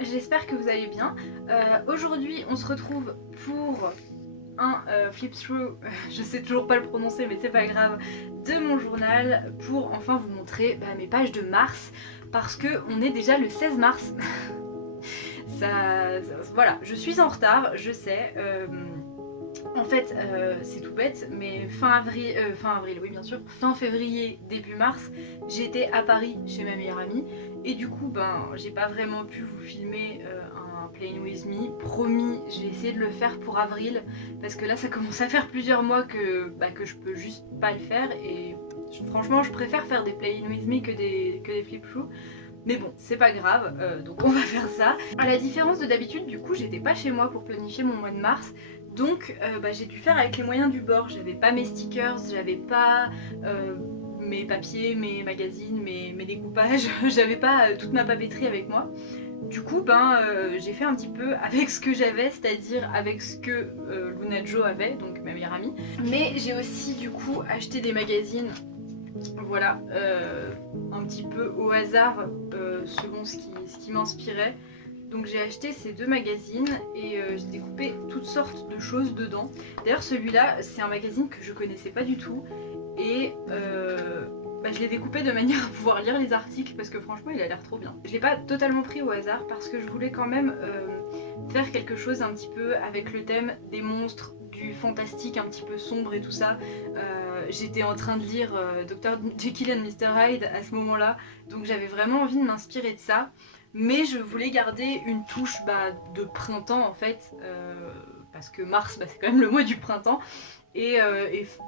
j'espère que vous allez bien. Aujourd'hui on se retrouve pour un flip through, je sais toujours pas le prononcer mais c'est pas grave, de mon journal pour enfin vous montrer mes pages de mars parce que on est déjà le 16 mars. Voilà, je suis en retard, je sais. En fait, c'est tout bête, mais fin avril, oui bien sûr, fin février, début mars, j'étais à Paris chez ma meilleure amie et du coup, j'ai pas vraiment pu vous filmer un Playing With Me. Promis, j'ai essayé de le faire pour avril parce que là, ça commence à faire plusieurs mois que je peux juste pas le faire et franchement, je préfère faire des Playing With Me que des flip through. Mais bon, c'est pas grave, donc on va faire ça. À la différence de d'habitude, du coup, j'étais pas chez moi pour planifier mon mois de mars. Donc j'ai dû faire avec les moyens du bord. J'avais pas mes stickers, j'avais pas mes papiers, mes magazines, mes découpages, j'avais pas toute ma papeterie avec moi. Du coup j'ai fait un petit peu avec ce que j'avais, c'est-à-dire avec ce que Luna Jo avait, donc ma meilleure amie. Mais j'ai aussi du coup acheté des magazines, voilà, un petit peu au hasard selon ce qui m'inspirait. Donc j'ai acheté ces deux magazines et j'ai découpé toutes sortes de choses dedans. D'ailleurs celui-là c'est un magazine que je connaissais pas du tout et je l'ai découpé de manière à pouvoir lire les articles parce que franchement il a l'air trop bien. Je l'ai pas totalement pris au hasard parce que je voulais quand même faire quelque chose un petit peu avec le thème des monstres, du fantastique un petit peu sombre et tout ça. J'étais en train de lire Dr. Jekyll and Mr. Hyde à ce moment-là, donc j'avais vraiment envie de m'inspirer de ça. Mais je voulais garder une touche de printemps en fait, parce que mars c'est quand même le mois du printemps, et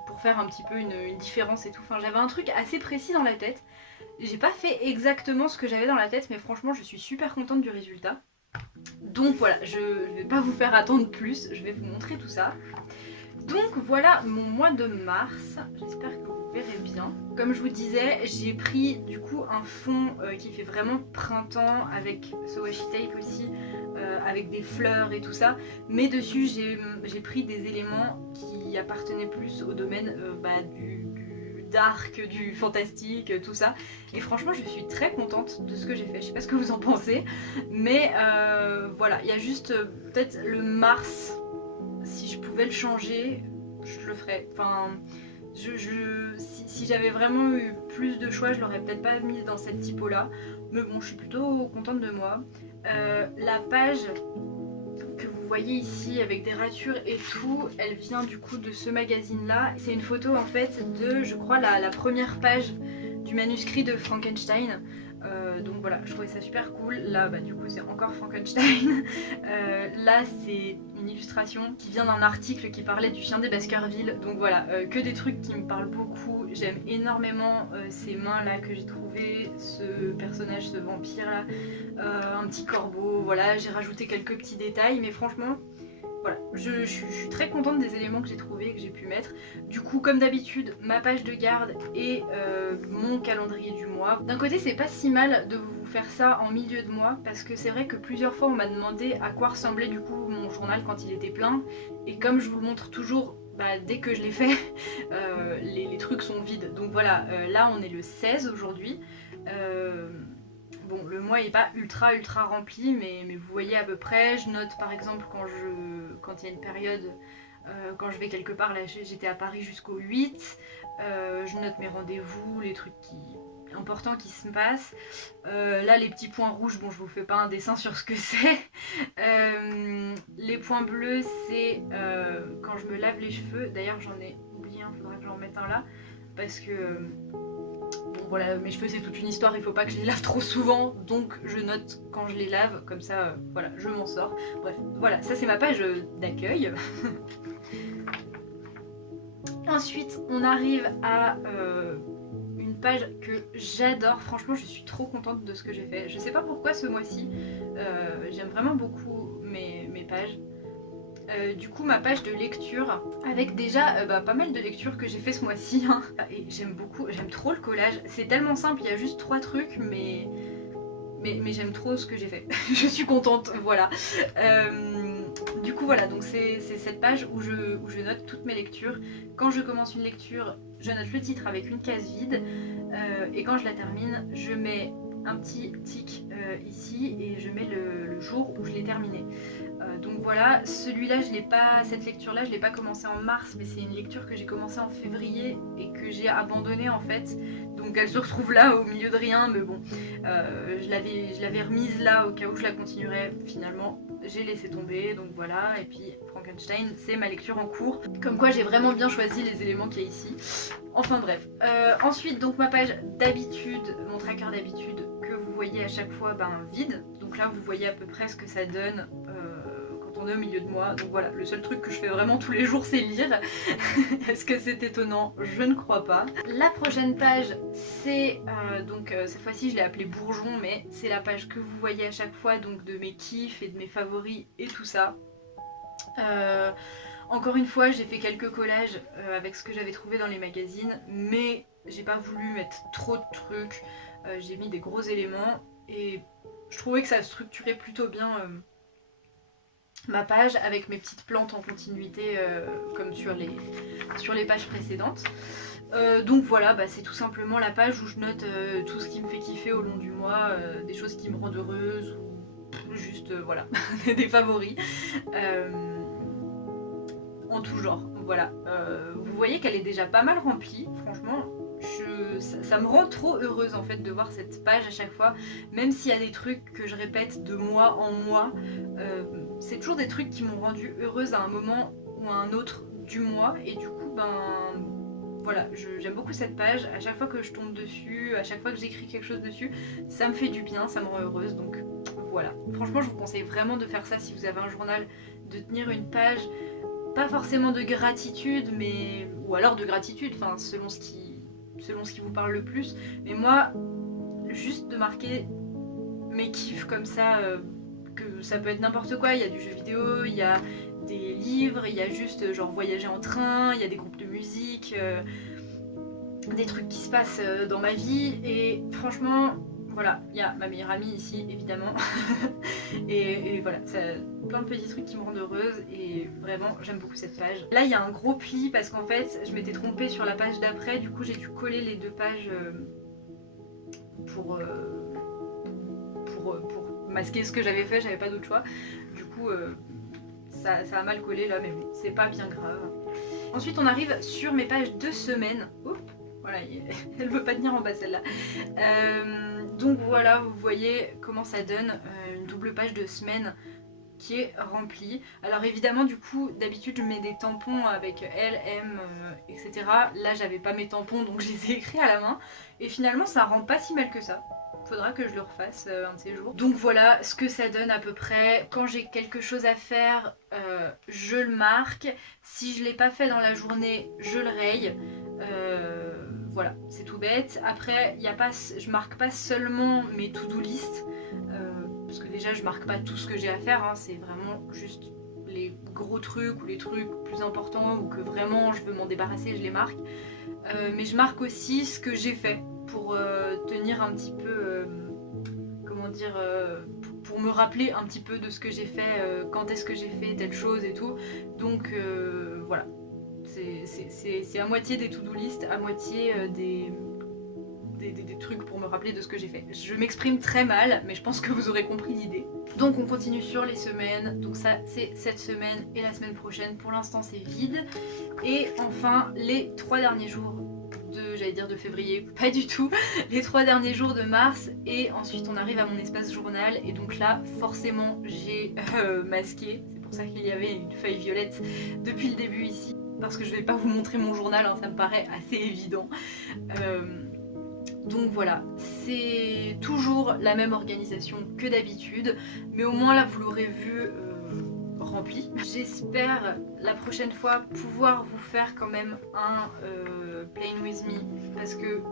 pour faire un petit peu une différence et tout. Enfin, j'avais un truc assez précis dans la tête. J'ai pas fait exactement ce que j'avais dans la tête, mais franchement je suis super contente du résultat. Donc voilà, je vais pas vous faire attendre plus, je vais vous montrer tout ça. Donc voilà mon mois de mars, j'espère que vous verrez bien. Comme je vous disais, j'ai pris du coup un fond qui fait vraiment printemps avec ce washi tape aussi, avec des fleurs et tout ça. Mais dessus j'ai pris des éléments qui appartenaient plus au domaine du dark, du fantastique, tout ça. Et franchement je suis très contente de ce que j'ai fait, je sais pas ce que vous en pensez. Mais voilà, il y a juste peut-être le mars. Si je pouvais le changer, je le ferais. Enfin, si j'avais vraiment eu plus de choix, je l'aurais peut-être pas mis dans cette typo-là. Mais bon, je suis plutôt contente de moi. La page que vous voyez ici avec des ratures et tout, elle vient du coup de ce magazine-là. C'est une photo en fait de, je crois, la première page du manuscrit de Frankenstein. Donc voilà, je trouvais ça super cool. Là, du coup, c'est encore Frankenstein. Là, c'est une illustration qui vient d'un article qui parlait du chien des Baskerville. Donc voilà, que des trucs qui me parlent beaucoup. J'aime énormément ces mains-là que j'ai trouvées, ce personnage, ce vampire-là, un petit corbeau. Voilà, j'ai rajouté quelques petits détails, mais franchement, voilà, je suis très contente des éléments que j'ai trouvés et que j'ai pu mettre. Du coup, comme d'habitude, ma page de garde et mon calendrier du mois. D'un côté, c'est pas si mal de vous faire ça en milieu de mois parce que c'est vrai que plusieurs fois on m'a demandé à quoi ressemblait du coup mon journal quand il était plein. Et comme je vous le montre toujours, dès que je l'ai fait, les trucs sont vides. Donc voilà, là on est le 16 aujourd'hui. Bon, le mois n'est pas ultra rempli, mais vous voyez à peu près. Je note par exemple quand il y a une période, quand je vais quelque part, là j'étais à Paris jusqu'au 8, je note mes rendez-vous, les trucs importants qui se passent. Là les petits points rouges, bon je vous fais pas un dessin sur ce que c'est. Les points bleus c'est quand je me lave les cheveux. D'ailleurs j'en ai oublié un, faudra que j'en mette un là, parce que... Bon voilà, mes cheveux c'est toute une histoire, il faut pas que je les lave trop souvent, donc je note quand je les lave, comme ça, voilà, je m'en sors. Bref, voilà, ça c'est ma page d'accueil. Ensuite, on arrive à une page que j'adore, franchement je suis trop contente de ce que j'ai fait. Je sais pas pourquoi ce mois-ci, j'aime vraiment beaucoup mes pages. Du coup ma page de lecture avec déjà pas mal de lectures que j'ai fait ce mois-ci, hein. Et j'aime trop le collage, c'est tellement simple, il y a juste 3 trucs mais j'aime trop ce que j'ai fait. Je suis contente, voilà. Du coup voilà, donc c'est cette page où je note toutes mes lectures. Quand je commence une lecture, je note le titre avec une case vide, et quand je la termine, je mets un petit tic ici et je mets le jour où je l'ai terminé. Donc voilà, celui-là, cette lecture-là, je l'ai pas commencé en mars, mais c'est une lecture que j'ai commencé en février et que j'ai abandonnée en fait. Donc elle se retrouve là au milieu de rien, mais bon, je l'avais remise là au cas où je la continuerais. Finalement, j'ai laissé tomber, donc voilà. Et puis Frankenstein, c'est ma lecture en cours. Comme quoi, j'ai vraiment bien choisi les éléments qu'il y a ici. Enfin bref. Ensuite, donc ma page d'habitude, mon tracker d'habitude que vous voyez à chaque fois vide. Donc là, vous voyez à peu près ce que ça donne quand on est au milieu de moi. Donc voilà, le seul truc que je fais vraiment tous les jours, c'est lire. Est-ce que c'est étonnant? Je ne crois pas. La prochaine page, c'est cette fois-ci, je l'ai appelée Bourgeon, mais c'est la page que vous voyez à chaque fois, donc de mes kiffs et de mes favoris et tout ça. Encore une fois, j'ai fait quelques collages avec ce que j'avais trouvé dans les magazines, mais j'ai pas voulu mettre trop de trucs. J'ai mis des gros éléments et je trouvais que ça structurait plutôt bien ma page avec mes petites plantes en continuité comme sur les pages précédentes. Donc voilà, c'est tout simplement la page où je note tout ce qui me fait kiffer au long du mois, des choses qui me rendent heureuse ou juste voilà, des favoris. En tout genre, voilà. Vous voyez qu'elle est déjà pas mal remplie, franchement. Ça me rend trop heureuse en fait de voir cette page à chaque fois, même s'il y a des trucs que je répète de mois en mois, c'est toujours des trucs qui m'ont rendue heureuse à un moment ou à un autre du mois, et du coup voilà, j'aime beaucoup cette page. À chaque fois que je tombe dessus, à chaque fois que j'écris quelque chose dessus, ça me fait du bien, ça me rend heureuse, donc voilà. Franchement, je vous conseille vraiment de faire ça si vous avez un journal, de tenir une page, pas forcément de gratitude, mais ou alors de gratitude, enfin selon ce qui vous parle le plus. Mais moi, juste de marquer mes kiffs comme ça, que ça peut être n'importe quoi. Il y a du jeu vidéo, il y a des livres, il y a juste genre voyager en train, il y a des groupes de musique, des trucs qui se passent dans ma vie. Et franchement, voilà, il y a ma meilleure amie ici, évidemment. et voilà, ça, plein de petits trucs qui me rendent heureuse et vraiment, j'aime beaucoup cette page. Là, il y a un gros pli parce qu'en fait, je m'étais trompée sur la page d'après. Du coup, j'ai dû coller les deux pages pour masquer ce que j'avais fait. J'avais pas d'autre choix. Du coup, ça a mal collé là, mais bon, c'est pas bien grave. Ensuite, on arrive sur mes pages de semaine. Oups, voilà, elle veut pas tenir en bas celle-là. Donc voilà, vous voyez comment ça donne une double page de semaine qui est remplie. Alors évidemment, du coup, d'habitude je mets des tampons avec L, M, etc. Là, j'avais pas mes tampons, donc je les ai écrits à la main. Et finalement, ça rend pas si mal que ça. Faudra que je le refasse un de ces jours. Donc voilà ce que ça donne à peu près. Quand j'ai quelque chose à faire, je le marque. Si je l'ai pas fait dans la journée, je le raye. Voilà, c'est tout bête. Après, je marque pas seulement mes to-do list, parce que déjà je marque pas tout ce que j'ai à faire, hein, c'est vraiment juste les gros trucs ou les trucs plus importants ou que vraiment je veux m'en débarrasser, je les marque. Mais je marque aussi ce que j'ai fait pour tenir un petit peu, comment dire, pour me rappeler un petit peu de ce que j'ai fait, quand est-ce que j'ai fait telle chose et tout. Donc voilà. C'est à moitié des to-do list, à moitié des trucs pour me rappeler de ce que j'ai fait. Je m'exprime très mal, mais je pense que vous aurez compris l'idée. Donc on continue sur les semaines. Donc ça, c'est cette semaine et la semaine prochaine. Pour l'instant, c'est vide. Et enfin, les 3 derniers jours de février, pas du tout, les 3 derniers jours de mars, et ensuite on arrive à mon espace journal, et donc là forcément j'ai masqué, c'est pour ça qu'il y avait une feuille violette depuis le début ici, parce que je vais pas vous montrer mon journal, hein, ça me paraît assez évident. Donc voilà, c'est toujours la même organisation que d'habitude, mais au moins là vous l'aurez vu rempli. J'espère la prochaine fois pouvoir vous faire quand même un Plain With Me, parce que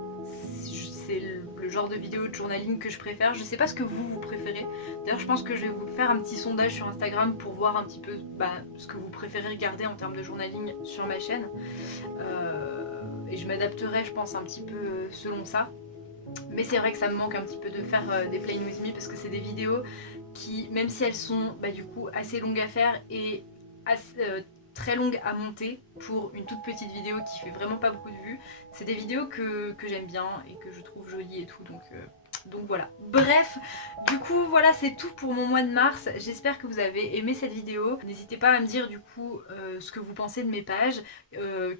c'est le genre de vidéo de journaling que je préfère. Je sais pas ce que vous préférez. D'ailleurs, je pense que je vais vous faire un petit sondage sur Instagram pour voir un petit peu ce que vous préférez regarder en termes de journaling sur ma chaîne. Et je m'adapterai, je pense, un petit peu selon ça. Mais c'est vrai que ça me manque un petit peu de faire des Plain With Me, parce que c'est des vidéos qui, même si elles sont du coup assez longues à faire et très longues à monter pour une toute petite vidéo qui fait vraiment pas beaucoup de vues, c'est des vidéos que j'aime bien et que je trouve jolies et tout, donc Donc voilà, bref, du coup voilà, c'est tout pour mon mois de mars. J'espère que vous avez aimé cette vidéo. N'hésitez pas à me dire du coup ce que vous pensez de mes pages,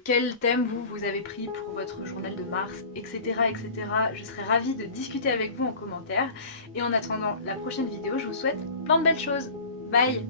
quel thème vous avez pris pour votre journal de mars, etc. etc. Je serais ravie de discuter avec vous en commentaire. Et en attendant la prochaine vidéo, je vous souhaite plein de belles choses. Bye!